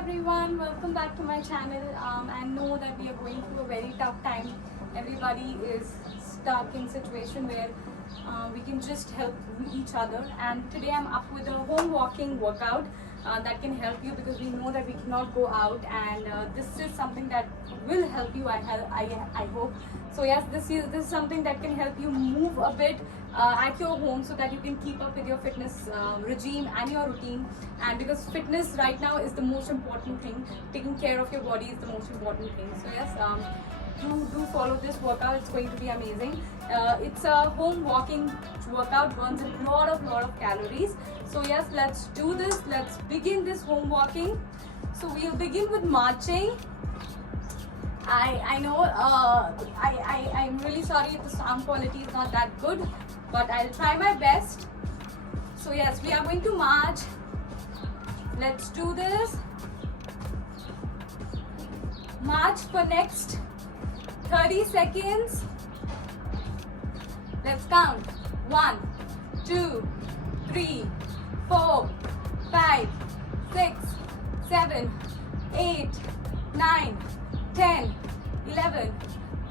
everyone, welcome back to my channel. I know that we are going through a very tough time. Everybody is stuck in a situation where we can just help each other, and today I'm up with a home walking workout that can help you, because we know that we cannot go out, and this is something that will help you. I hope so. Yes, this is something that can help you move a bit at your home, so that you can keep up with your fitness regime and your routine. And because fitness right now is the most important thing, taking care of your body is the most important thing. So yes, do follow this workout. It's going to be amazing. It's a home walking workout, burns a lot of calories. So yes, let's do this. Let's begin this home walking. So we'll begin with marching. I know I'm really sorry if the sound quality is not that good, but I'll try my best. So yes, we are going to march. Let's do this. March for next 30 seconds. Let's count. 1, 2, 3, 4, 5, 6, 7, 8, 9, 10, 11,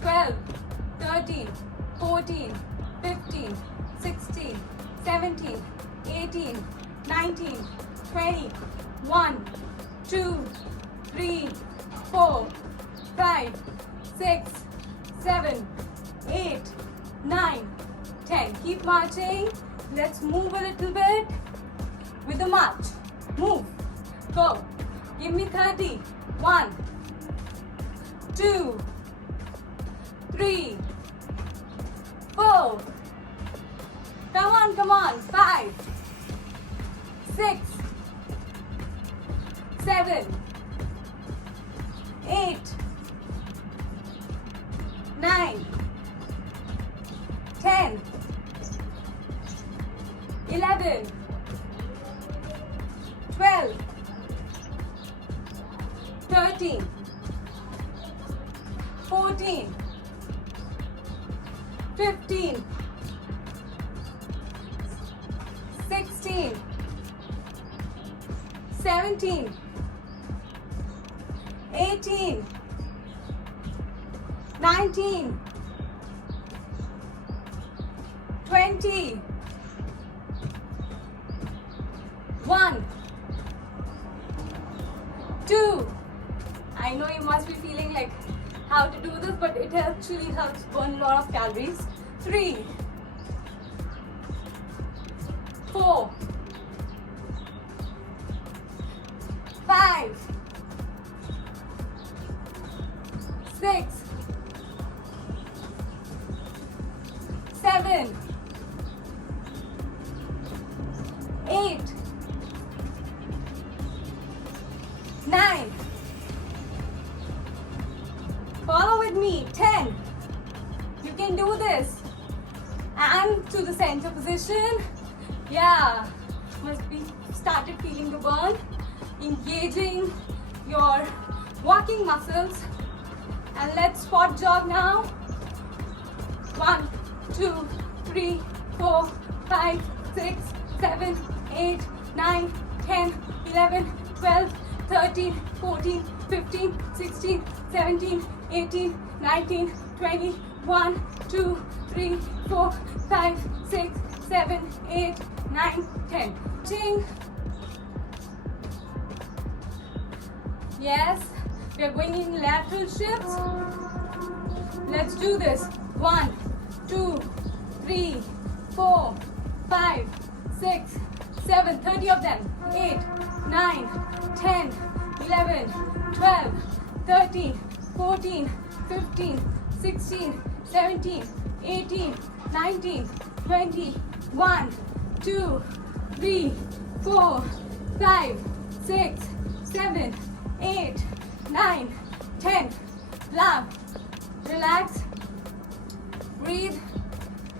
12, 13, 14, 15, 16, 17, 18, 19, 20, 1, 2, 3, 4, 5, 6, 7, 8, 9, 10. Keep marching. Let's move a little bit with the march. Move. Go. Give me 30. 1, 2, 3, 4. Come on. 5, 6, 7, 8, 9, 10, 11, 12, 13, 14, 15, 16, 17, 18, 19, 20, 1, 2. I know you must be feeling like how to do this, but it actually helps burn a lot of calories. 3, 4, 5, 6, 7, 8, 9. Follow with me. 10. You can do this. And to the center position. Yeah. Must be started feeling the burn. Engaging your walking muscles. And let's spot jog now. 1, 2, 3, 4, 5, 6, 7, 8, 9, 10, 11, 12, 13, 14, 15, 16, 17, 18, 19, 20, 1, 2, 3, 4, 5, 6, 7, 8, 9, 10. Ching. Yes, we are going in lateral shifts. Let's do this. 1, 2, 3, 4, 5, 6, 7, 30 of them. 8, 9, 10, 11, 12, 13, 14, 15, 16, 17, 18, 19, 20, 1, 2, 3, 4, 5, 6, 7, 8, 9, 10. Love. Relax. Breathe.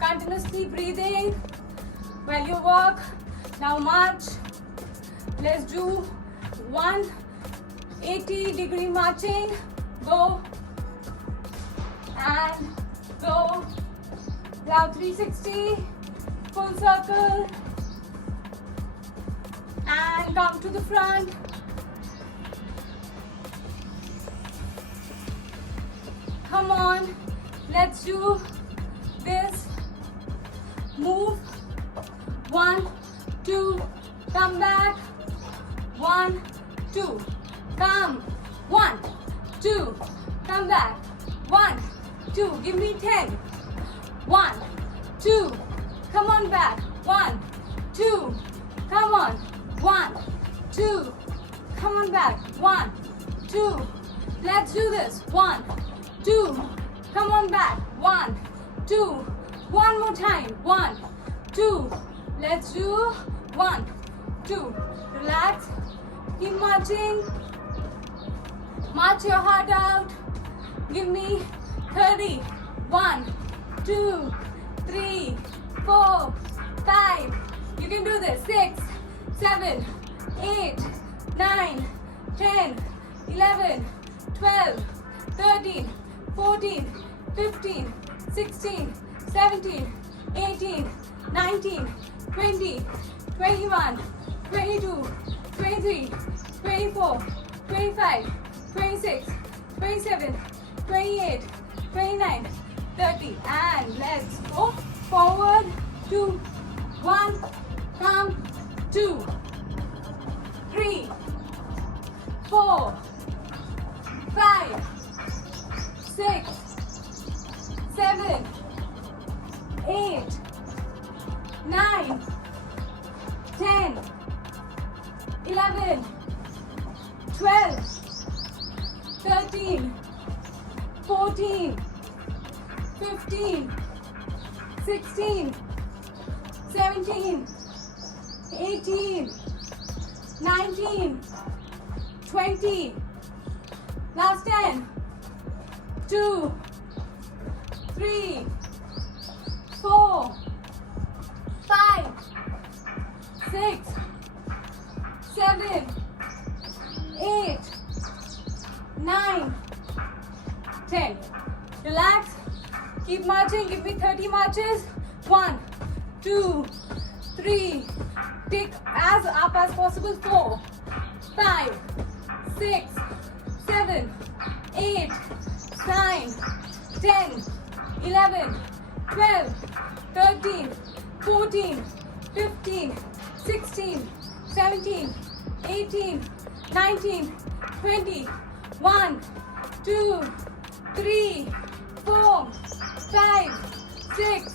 Continuously breathing while you walk. Now march. Let's do 180-degree marching. Go and go. Now 360, full circle, and come to the front. Come on. Let's do this. Move. 1, 2. Come back. 1, 2. Come. 1, 2. Come back. 1, 2. Give me 10. 1, 2. Come on back. 1, 2. Come on. 1, 2. Come on back. 1, 2. Let's do this. 1, 2. Come on back. 1, 2. One more time. 1, 2. Let's do 1, 2. Relax. Keep marching. March your heart out. Give me 30. 1, 2, 3, 4, 5. You can do this. 6, 7, 8, 9, 10, 11, 12, 13, 14, 15, 16, 17, 18, 19, 20, 21, 22, 23, 24, 25, 26, 27, 28, 29, 30. And let's go forward. 2, 1. Come. 2, 3, 4, 5, 6, 7, 8, 9, 10, 11, 12, 13, 14, 15, 16, 17, 18, 19, 20. Last 10. 2, 3, 4, 5, 6, 7, 8, 9, 10. Relax. Keep marching. Give me 30 marches. 1, 2, 3. Take as up as possible. 4, 5, 6, 7, 8, 9, 10, 11, 12, 13, 14, 15, 16, 17, 18, 19, 20. 1, 2, 3, 4, 5, 6,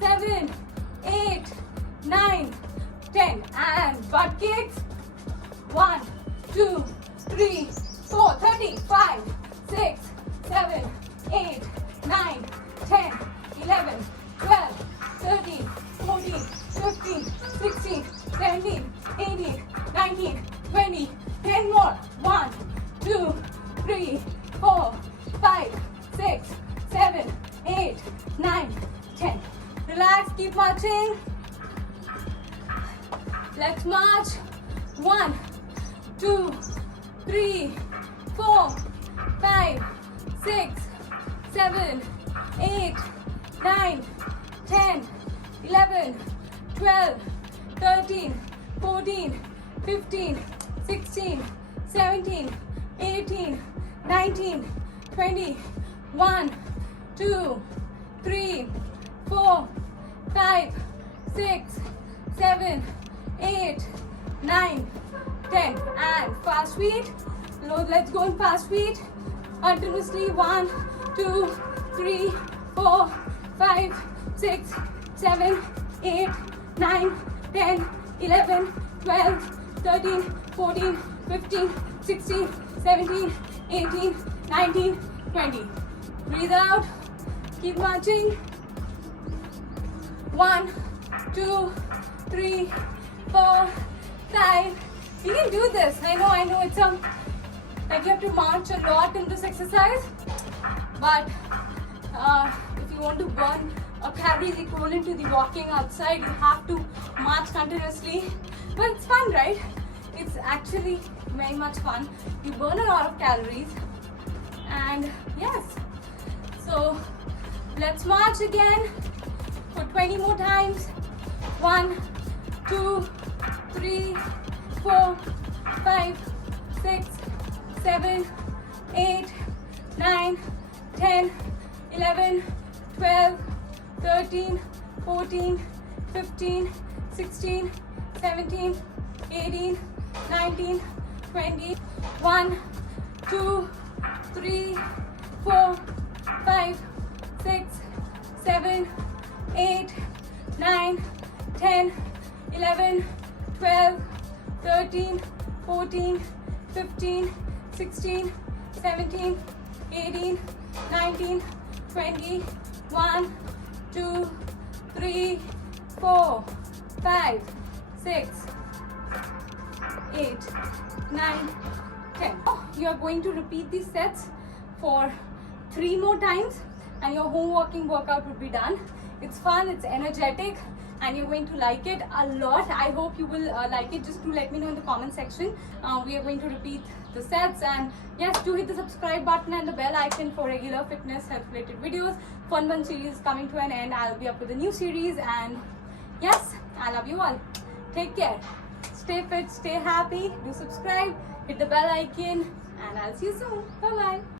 7, 8, 9, 10. And butt kicks. 1, 2, 3, 4, 30, 5, 6, 7, 8, 9, 10, 11, 12, 13, 14, 15, 16, 17, 18, 19, 20. 10 more. 1, 2, 3, 4, 5, 6, 7, 8, 9, 10. Relax, keep marching. Let's march. 1, 2, 3, 4, 5, 6, 7, 8, 9, 10, 11, 12, 13, 14, 15, 16, 17, 18, 19, 20. 1, 2, 3, 4, 5, 6, 7, 8, 9, 10. And fast feet. Let's go in fast feet. Continuously. 1, 2, 3, 4, 5, 6, 7, 8, 9, 10, 11, 12, 13, 14, 15, 16, 17, 18, 19, 20. Breathe out. Keep marching. 1, 2, 3, 4, 5. You can do this. I know it's like you have to march a lot in this exercise, but if you want to burn a calories equivalent to the walking outside, you have to march continuously. But it's fun, right? It's actually very much fun. You burn a lot of calories, and yes. So let's march again for 20 more times. 1, 2, 3, 4, 5, 6, 7, 8, 9, 10, 11, 12, 13, 14, 15, 16, 17, 18, 19, 20, 1, 2, 3, 4, 5, 6, 7, 8, 9, 10, 11, 12, 13, 14, 15, 16, 17, 18, 19, 20, 1, 2, 3, 4, 5, 6, 8, 9, 10. You are going to repeat these sets for 3 more times and your home walking workout would be done. It's fun, it's energetic, and you're going to like it a lot. I hope you will like it. Just do let me know in the comment section. We are going to repeat the sets, and yes, do hit the subscribe button and the bell icon for regular fitness health related videos. Fun One series is coming to an end. I'll be up with a new series, and yes, I love you all. Take care. Stay fit, stay happy. Do subscribe, hit the bell icon, and I'll see you soon. Bye bye.